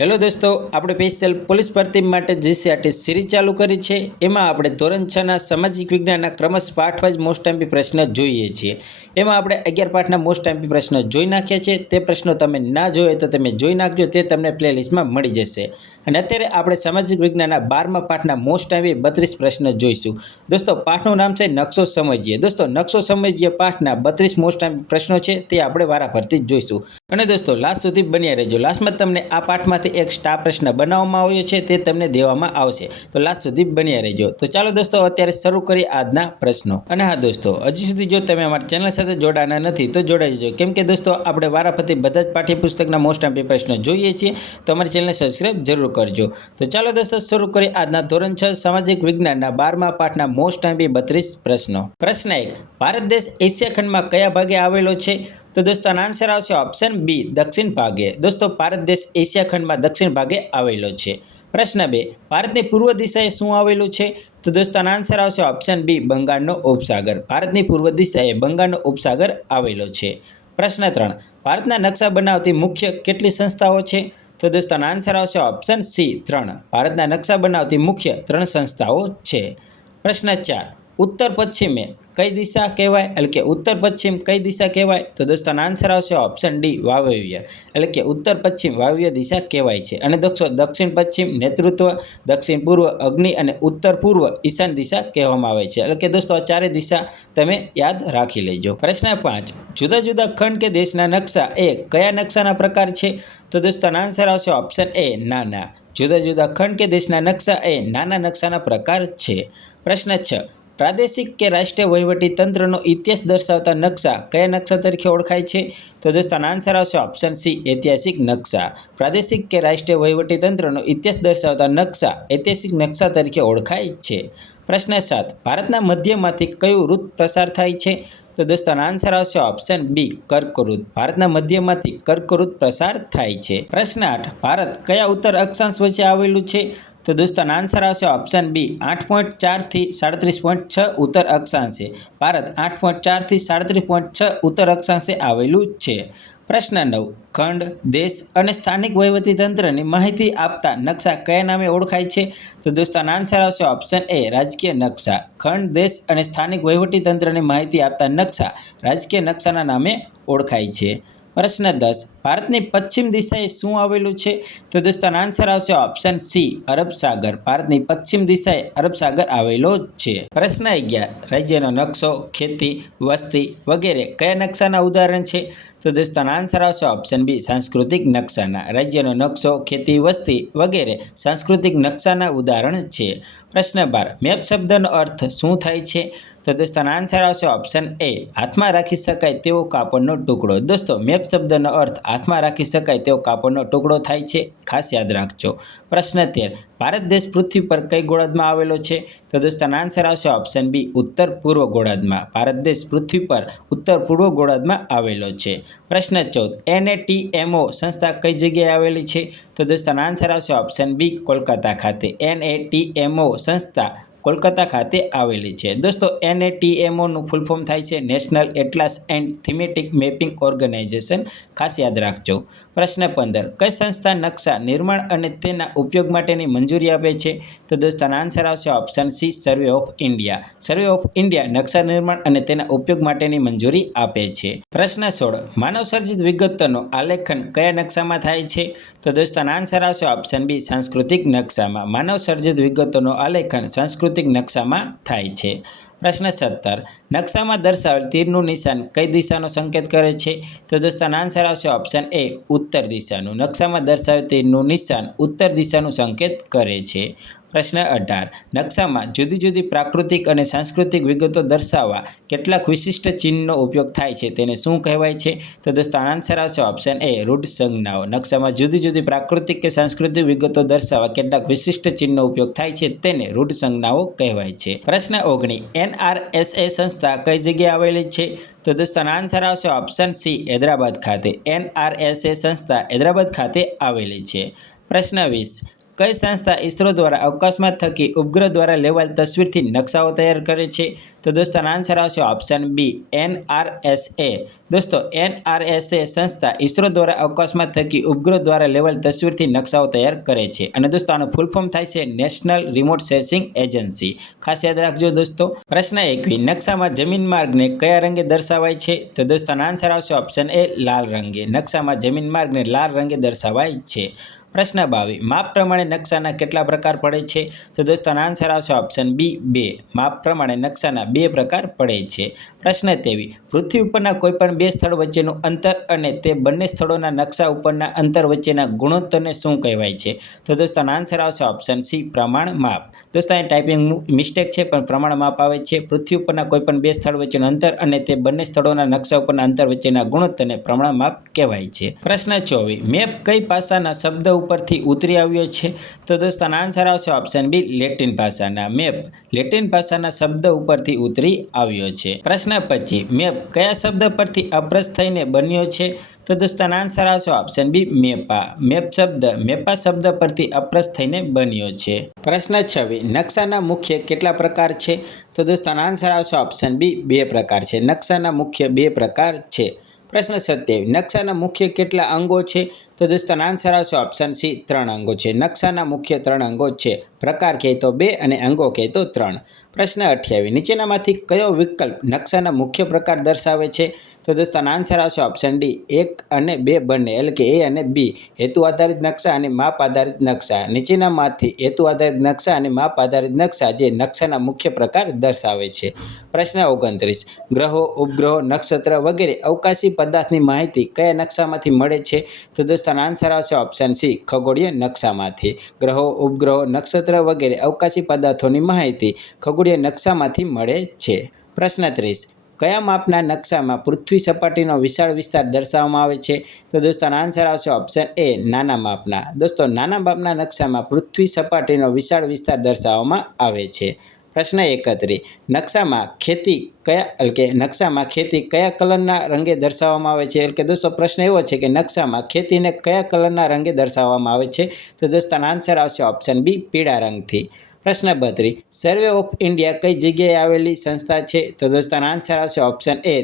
Hello દોસ્તો, આપણે special police ભરતી માટે જીસીઆરટી સિરીઝ ચાલુ કરી છે. એમાં આપણે ધોરણ છના સામાજિક વિજ્ઞાનના ક્રમશ પાઠ વાઇઝ મોસ્ટ એમ્પી પ્રશ્ન જોઈએ છીએ. એમાં આપણે અગિયાર પાઠના મોસ્ટ એમ્પી પ્રશ્નો જોઈ નાખ્યા છે. તે પ્રશ્નો તમે ના જોયો તો તમે જોઈ નાખજો, તે તમને પ્લેલિસ્ટમાં મળી જશે. અને અત્યારે આપણે સામાજિક વિજ્ઞાનના બારમા પાઠના મોસ્ટ એમ્પી બત્રીસ પ્રશ્ન જોઈશું. દોસ્તો, પાઠનું નામ છે નકશો સમજીએ. દોસ્તો, નકશો સમજીએ પાઠના બત્રીસ મોસ્ટ એમ્પી પ્રશ્નો છે, તે આપણે વારાફરતી જોઈશું. અને દોસ્તો લાસ્ટ સુધી બન્યા રહેજો. લાસ્ટમાં તમને આ પાઠમાંથી એક સ્ટાર પ્રશ્ન બનાવવામાં આવ્યો છે, તે તમને દેવામાં આવશે. તો લાસ્ટ સુધી બન્યા રહેજો. તો ચાલો દોસ્તો, અત્યારે શરૂ કરીએ આજના પ્રશ્નો. અને હા દોસ્તો, હજી સુધી જો તમે અમારી ચેનલ સાથે જોડાના નથી, તો જોડાઈ જજો. કેમ કે દોસ્તો, આપણે વારાફરતી બધા જ પાઠ્યપુસ્તકના મોસ્ટ એમ્પી પ્રશ્નો જોઈએ છીએ, તો અમારી ચેનલને સબસ્ક્રાઈબ જરૂર કરજો. તો ચાલો દોસ્તો, શરૂ કરીએ આજના ધોરણ છ, સામાજિક વિજ્ઞાનના બારમા પાઠના મોસ્ટ એમ્પી બત્રીસ પ્રશ્નો. પ્રશ્ન એક, ભારત દેશ એશિયા ખંડમાં કયા ભાગે આવેલો છે? તો દોસ્તો આનો આન્સર આવશે ઓપ્શન બી દક્ષિણ ભાગે. દોસ્તો ભારત દેશ એશિયા ખંડમાં દક્ષિણ ભાગે આવેલો છે. પ્રશ્ન બે, ભારતની પૂર્વ દિશાએ શું આવેલું છે? તો દોસ્તો આનો આન્સર આવશે ઓપ્શન બી બંગાળનો ઉપસાગર. ભારતની પૂર્વ દિશાએ બંગાળનો ઉપસાગર આવેલો છે. પ્રશ્ન ત્રણ, ભારતના નકશા બનાવતી મુખ્ય કેટલી સંસ્થાઓ છે? તો દોસ્તો આનો આન્સર આવશે ઓપ્શન સી ત્રણ. ભારતના નકશા બનાવતી મુખ્ય ત્રણ સંસ્થાઓ છે. પ્રશ્ન ચાર ઉત્તર પશ્ચિમે કઈ દિશા કહેવાય? એટલે કે ઉત્તર પશ્ચિમ કઈ દિશા કહેવાય? તો દોસ્તો, આનો આન્સર આવશે ઓપ્શન ડી વાવવ્ય. એટલે કે ઉત્તર પશ્ચિમ વાવ્ય દિશા કહેવાય છે. અને દોસ્તો, દક્ષિણ પશ્ચિમ નેતૃત્વ, દક્ષિણ પૂર્વ અગ્નિ અને ઉત્તર પૂર્વ ઈશાન દિશા કહેવામાં આવે છે. એટલે કે દોસ્તો ચારે દિશા તમે યાદ રાખી લેજો. પ્રશ્ન પાંચ. જુદા જુદા ખંડ કે દેશના નકશા એ કયા નકશાના પ્રકાર છે? તો દોસ્તો, આનો આન્સર આવશે ઓપ્શન એ નાના. જુદા જુદા ખંડ કે દેશના નકશા એ નાના નકશાના પ્રકાર છે. પ્રશ્ન છ. પ્રાદેશિક કે રાષ્ટ્રીય વહીવટી તંત્રનો ઇતિહાસ દર્શાવતા નકશા કયા નકશા તરીકે ઓળખાય છે? તો દોસ્તો, આનો આન્સર આવશે ઓપ્શન સી ઐતિહાસિક નકશા. પ્રાદેશિક કે રાષ્ટ્રીય વહીવટી તંત્રનો ઇતિહાસ દર્શાવતા નકશા ઐતિહાસિક નકશા તરીકે ઓળખાય છે? પ્રશ્ન સાત, ભારતના મધ્યમાંથી કયું ઋત પ્રસાર થાય છે? તો દોસ્તો, આનો આન્સર આવશે ઓપ્શન બી કર્કવૃત ભારતના મધ્યમાંથી કર્કવૃત પ્રસાર થાય છે. પ્રશ્ન આઠ, ભારત કયા ઉત્તર અક્ષાંશ વચ્ચે આવેલું છે? તો દોસ્તોનો આન્સર આવશે ઓપ્શન બી આઠ પોઈન્ટ ચારથી સાડત્રીસ પોઈન્ટ છ ઉત્તર અક્ષાંશે. ભારત આઠ પોઈન્ટ ચારથી સાડત્રીસ પોઈન્ટ છ ઉત્તર અક્ષાંશે આવેલું છે. પ્રશ્ન નવ. ખંડ, દેશ અને સ્થાનિક વહીવટીતંત્રની માહિતી આપતા નકશા કયા નામે ઓળખાય છે? તો દોસ્તોનો આન્સર આવશે ઓપ્શન એ રાજકીય નકશા. ખંડ, દેશ અને સ્થાનિક વહીવટીતંત્રની માહિતી આપતા નકશા રાજકીય નકશાના નામે ઓળખાય છે. પ્રશ્ન દસ. ભારતની પશ્ચિમ દિશાએ શું આવેલું છે? તો દોસ્તો, આનો આન્સર આવશે ઓપ્શન સી અરબ સાગર. ભારતની પશ્ચિમ દિશાએ અરબ સાગર આવેલો છે. પ્રશ્ન અગિયાર, રાજ્યનો નકશો, ખેતી, વસ્તી વગેરે કયા નકશાના ઉદાહરણ છે? તો દોસ્તો, આનો આન્સર આવશે ઓપ્શન બી સાંસ્કૃતિક નકશાના. રાજ્યનો નકશો, ખેતી, વસ્તી વગેરે સાંસ્કૃતિક નકશાના ઉદાહરણ છે. પ્રશ્ન બાર, મેપ શબ્દનો અર્થ શું થાય છે? તો દોસ્તો, આનો આન્સર આવશે ઓપ્શન એ હાથમાં રાખી શકાય તેવો કાપડનો ટુકડો. દોસ્તો, મેપ શબ્દનો અર્થ હાથમાં રાખી શકાય તેવો કાપડનો ટુકડો થાય છે. ખાસ યાદ રાખજો. પ્રશ્ન તેર. ભારત દેશ પૃથ્વી પર કઈ ગોળાર્ધમાં આવેલો છે? તો દોસ્તો આનો આન્સર આવશે ઓપ્શન બી ઉત્તર પૂર્વ ગોળાર્ધમાં. ભારત દેશ પૃથ્વી પર ઉત્તર પૂર્વ ગોળાર્ધમાં આવેલો છે. પ્રશ્ન ચૌદ. એનએટીએમઓ સંસ્થા કઈ જગ્યાએ આવેલી છે? તો દોસ્તો આનો આન્સર આવશે ઓપ્શન બી કોલકાતા ખાતે. એનએટીએમઓ સંસ્થા કોલકાતા ખાતે આવેલી છે. દોસ્તો, એનએટીએમઓનું ફૂલ ફોર્મ થાય છે. National atlas and thematic mapping organisation ખાસ યાદ રાખજો. પ્રશ્ન પંદર, કઈ સંસ્થા નકશા નિર્માણ અને તેના ઉપયોગ માટેની મંજૂરી આપે છે? તો દોસ્તો, આનો આન્સર આવશે option C survey of India survey of India નકશા નિર્માણ અને તેના ઉપયોગ માટેની મંજૂરી આપે છે. પ્રશ્ન સોળ, માનવ સર્જિત વિગતોનો આલેખન કયા નકશામાં થાય છે? તો દોસ્તો, આનો આન્સર આવશે ઓપ્શન બી સાંસ્કૃતિક નકશામાં. માનવ સર્જિત વિગતોનો આલેખન સાંસ્કૃતિક નકશામાં થાય છે. પ્રશ્ન સત્તર. નકશામાં દર્શાવેલ તીરનું નિશાન કઈ દિશાનો સંકેત કરે છે? તો દોસ્તો આનો આન્સર આવશે ઓપ્શન એ ઉત્તર દિશાનું. નકશામાં દર્શાવેલ તીરનું નિશાન ઉત્તર દિશાનું સંકેત કરે છે. પ્રશ્ન અઢાર. નકશામાં જુદી જુદી પ્રાકૃતિક અને સાંસ્કૃતિક વિગતો દર્શાવવા કેટલાક વિશિષ્ટ ચિહ્નનો ઉપયોગ થાય છે તેને શું કહેવાય છે? તો દોસ્તો આનો આન્સર આવશે ઓપ્શન એ રૂઢ સંજ્ઞાઓ. નકશામાં જુદી જુદી પ્રાકૃતિક કે સાંસ્કૃતિક વિગતો દર્શાવવા કેટલાક વિશિષ્ટ ચિહ્નનો ઉપયોગ થાય છે તેને રૂઢ સંજ્ઞાઓ કહેવાય છે. પ્રશ્ન ઓગણી. એનઆરએસએ સંસ્થા કઈ જગ્યાએ આવેલી છે? તો દોસ્તો આન્સર આવશે ઓપ્શન સી હૈદરાબાદ ખાતે. એનઆરએસએ સંસ્થા હૈદરાબાદ ખાતે આવેલી છે. પ્રશ્ન વીસ. કઈ સંસ્થા ઇસરો દ્વારા અવકાશમાં થકી ઉપગ્રહ દ્વારા લેવાયેલ તસવીરથી નકશાઓ તૈયાર કરે છે? તો દોસ્તો, આનો આન્સર આવશે ઓપ્શન બી એનઆરએસએ દોસ્તો એનઆરએસએ સંસ્થા ઇસરો દ્વારા અવકાશમાં થકી ઉપગ્રહ દ્વારા લેવલ તસવીરથી નકશાઓ તૈયાર કરે છે. અને દોસ્તો, આનું ફૂલ ફોર્મ થાય છે નેશનલ રિમોટ સેન્સિંગ એજન્સી ખાસ યાદ રાખજો દોસ્તો. પ્રશ્ન એકવી નકશામાં જમીન માર્ગને કયા રંગે દર્શાવાય છે? તો દોસ્તો, આનો આન્સર આવશે ઓપ્શન એ લાલ રંગે. નકશામાં જમીન માર્ગને લાલ રંગે દર્શાવાય છે. પ્રશ્ન બાવી. માપ પ્રમાણે નકશાના કેટલા પ્રકાર પડે છે? તો દોસ્તો, આનો આન્સર આવશે ઓપ્શન બી બે. માપ પ્રમાણે નકશાના બે પ્રકાર પડે છે. પ્રશ્ન તેવી. પૃથ્વી ઉપરના કોઈપણ બે સ્થળ વચ્ચેનું અંતર અને તે બંને સ્થળોના નકશા ઉપરના અંતર વચ્ચેના ગુણોત્તરને શું કહેવાય છે? તો દોસ્તો, આનો આન્સર આવશે ઓપ્શન સી પ્રમાણ માપ. દોસ્તો, અહીં ટાઈપિંગ મિસ્ટેક છે, પણ પ્રમાણ માપ આવે છે. પૃથ્વી ઉપરના કોઈપણ બે સ્થળ વચ્ચેનું અંતર અને તે બંને સ્થળોના નકશા ઉપરના અંતર વચ્ચેના ગુણોત્તરને પ્રમાણ માપ કહેવાય છે. પ્રશ્ન ચોવીસ. મેપ કઈ ભાષાના શબ્દ ઉપરથી ઉતરી આવ્યો છે. તો દોસ્તો, આનો આન્સર આવશે ઓપ્શન બી લેટિન ભાષાના મેપ લેટિન ભાષાના શબ્દ ઉપરથી ઉતરી આવ્યો છે. પ્રશ્ન પછી મેપ કયા શબ્દ પરથી અપ્રસ થઈને બન્યો છે? તો દોસ્તો, આનો આન્સર આવશે ઓપ્શન બી મેપા. મેપ શબ્દ, મેપા શબ્દ પરથી અપ્રસ થઈને બન્યો છે. પ્રશ્ન છવ્વીસ, નકશાના મુખ્ય કેટલા પ્રકાર છે? તો દોસ્તો, આનો આન્સર આવશે ઓપ્શન બી બે પ્રકાર છે. નકશાના મુખ્ય બે પ્રકાર છે. પ્રશ્ન સત્યાવીસ, નકશાના મુખ્ય કેટલા અંગો છે? તો દોસ્તો આનો આન્સર આવશે ઓપ્શન સી, ત્રણ અંગો છે. નકશાના મુખ્ય ત્રણ અંગો છે. પ્રકાર કહે તો બે અને અંગો કહે તો ત્રણ. પ્રશ્ન અઠ્યાવીસ. નીચેનામાંથી કયો વિકલ્પ નકશાના મુખ્ય પ્રકાર દર્શાવે છે? તો દોસ્તો, આનો આન્સર આવશે ઓપ્શન ડી એક અને બે બંને, એટલે કે એ અને બી હેતુ આધારિત નકશા અને માપ આધારિત નકશા. નીચેનામાંથી હેતુ આધારિત નકશા અને માપ આધારિત નકશા જે નકશાના મુખ્ય પ્રકાર દર્શાવે છે. પ્રશ્ન ઓગણત્રીસ. ગ્રહો, ઉપગ્રહો, નક્ષત્ર વગેરે અવકાશી પદાર્થની માહિતી કયા નકશામાંથી મળે છે? તો દોસ્તો, આનો આન્સર આવશે ઓપ્શન સી ખગોળીય નકશામાંથી. ગ્રહો, ઉપગ્રહો, નક્ષત્ર વગેરે અવકાશી પદાર્થોની માહિતી ખગોળીય નકશામાંથી મળે છે. પ્રશ્ન ત્રીસ, કયા માપના નકશામાં પૃથ્વી સપાટીનો વિશાળ વિસ્તાર દર્શાવવામાં આવે છે? તો દોસ્તો આન્સર આવશે ઓપ્શન એ નાના માપના. દોસ્તો, નાના માપના નકશામાં પૃથ્વી સપાટીનો વિશાળ વિસ્તાર દર્શાવવામાં આવે છે. પ્રશ્ન એકત્રી નકશામાં ખેતી કયા એટલે કે નકશામાં ખેતી કયા કલરના રંગે દર્શાવવામાં આવે છે? એટલે કે દોસ્તો, પ્રશ્ન એવો છે કે નકશામાં ખેતીને કયા કલરના રંગે દર્શાવવામાં આવે છે? તો દોસ્તો આન્સર આવશે ઓપ્શન બી, પીળા રંગથી. પ્રશ્ન બત્રીસ સર્વે ઓફ ઇન્ડિયા કઈ જગ્યાએ આવેલી સંસ્થા છે? તો દોસ્તો આન્સર આવશે ઓપ્શન એ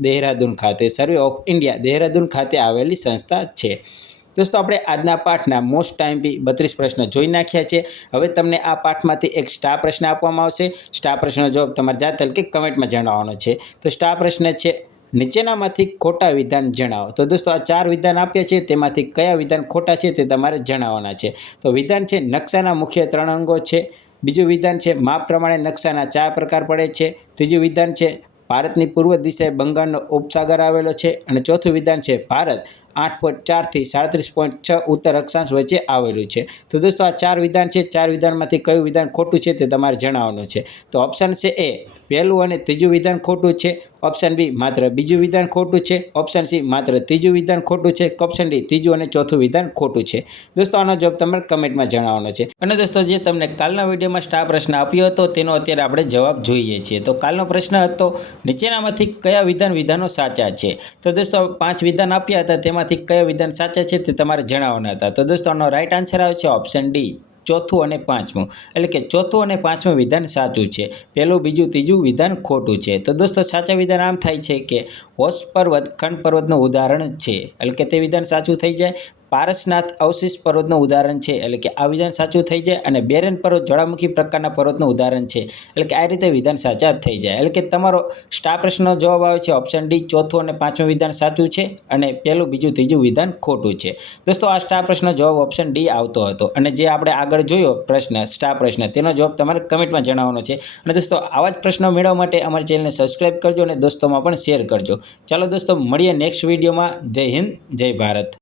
દેહરાદૂન ખાતે. સર્વે ઓફ ઇન્ડિયા દેહરાદૂન ખાતે આવેલી સંસ્થા છે. દોસ્તો, આપણે આજના પાઠના મોસ્ટ ટાઈમ બી બત્રીસ પ્રશ્ન જોઈ નાખ્યા છે. હવે તમને આ પાઠમાંથી એક સ્ટાર પ્રશ્ન આપવામાં આવશે. સ્ટાર પ્રશ્નનો જવાબ તમારે જાતે કે કમેન્ટમાં જણાવવાનો છે. તો સ્ટાર પ્રશ્ન છે, નીચેનામાંથી ખોટા વિધાન જણાવો. તો દોસ્તો, આ ચાર વિધાન આપ્યા છે. તેમાંથી કયા વિધાન ખોટા છે તે તમારે જણાવવાના છે. તો વિધાન છે, નકશાના મુખ્ય ત્રણ અંગો છે. બીજું વિધાન છે, માપ પ્રમાણે નકશાના ચાર પ્રકાર પડે છે. ત્રીજું વિધાન છે, ભારતની પૂર્વ દિશાએ બંગાળનો ઉપસાગર આવેલો છે. અને ચોથું વિધાન છે, ભારત આઠ પોઈન્ટ ચારથી સાડત્રીસ પોઈન્ટ છ ઉત્તર અક્ષાંશ વચ્ચે આવેલું છે. તો દોસ્તો, આ ચાર વિધાન છે. ચાર વિધાનમાંથી કયું વિધાન ખોટું છે તે તમારે જણાવવાનું છે. તો ઓપ્શન છે એ પહેલું અને ત્રીજું વિધાન ખોટું છે. ઓપ્શન બી માત્ર બીજું વિધાન ખોટું છે. ઓપ્શન સી માત્ર ત્રીજું વિધાન ખોટું છે. ઓપ્શન ડી ત્રીજું અને ચોથું વિધાન ખોટું છે. દોસ્તો, આનો જવાબ તમારે કમેન્ટમાં જણાવવાનો છે. અને દોસ્તો, જે તમને કાલના વિડીયોમાં સ્ટાર પ્રશ્ન આપ્યો હતો તેનો અત્યારે આપણે જવાબ જોઈએ છીએ. તો કાલનો પ્રશ્ન હતો, નીચેનામાંથી કયા વિધાન વિધાનો સાચા છે? તો દોસ્તો, પાંચ વિધાન આપ્યા હતા તેમાંથી કયો વિધાન સાચા છે તે તમારે જણાવવાના હતા. તો દોસ્તો, આનો રાઇટ આન્સર આવે છે ઓપ્શન ડી ચોથું અને પાંચમું. એટલે કે ચોથું અને પાંચમું વિધાન સાચું છે. પહેલું બીજું, ત્રીજું વિધાન ખોટું છે. તો દોસ્તો, સાચા વિધાન આમ થાય છે કે હોશ પર્વત ખંડ પર્વતનું ઉદાહરણ છે. એટલે કે તે વિધાન સાચું થઈ જાય. પારસનાથ અવશિષ પર્વતનું ઉદાહરણ છે. એટલે કે આ વિધાન સાચું થઈ જાય અને બેરેન પર્વત જ્વાળામુખી પ્રકારના પર્વતનું ઉદાહરણ છે. એટલે કે આ રીતે વિધાન સાચા થઈ જાય. એટલે કે તમારો સ્ટાર પ્રશ્નનો જવાબ આવે છે ઓપ્શન ડી ચોથું અને પાંચમું વિધાન સાચું છે અને પહેલું બીજું, ત્રીજું વિધાન ખોટું છે. દોસ્તો, આ સ્ટાર પ્રશ્નનો જવાબ ઓપ્શન ડી આવતો હતો. અને જે આપણે આગળ જોયો પ્રશ્ન, સ્ટાર પ્રશ્ન, તેનો જવાબ તમારે કમેન્ટમાં જણાવવાનો છે. અને દોસ્તો, આવા જ પ્રશ્નો મેળવવા માટે અમારી ચેનલને સબસ્ક્રાઈબ કરજો અને દોસ્તોમાં પણ શેર કરજો. ચાલો દોસ્તો, મળીએ નેક્સ્ટ વિડીયોમાં જય હિન્દ, જય ભારત.